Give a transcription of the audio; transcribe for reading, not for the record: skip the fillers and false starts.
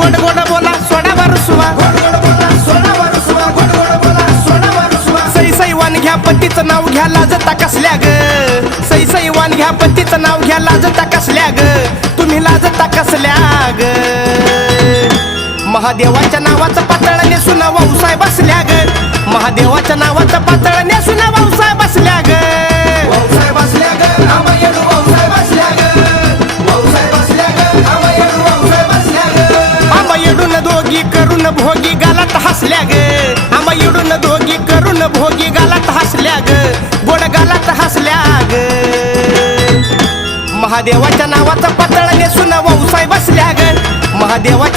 गोड गोड बोला सोडा वरसुवा, सई सई वान घ्या पतीचं नाव घ्या लाजता कसल्या ग, सई सई वान घ्या पतीचं नाव घ्या लाजता कसल्या ग, तुम्ही लाजता कसल्या ग. महादेवाच्या नावाचं पातळ नेसून वाऊसाय बसल्या ग, महादेवाच्या नावाचं पातळ नेसून वाऊसाय बसल्या ग. आंबा येडून दोघी करून भोगी गालात हसल्या ग, आंबा येडून दोघी करून भोगी गालात हसल्या ग, गोड गालात हसल्या ग. महादेवाच्या नावाचं पातळ नेसून वाऊसाय बसल्या ग, महादेवाच्या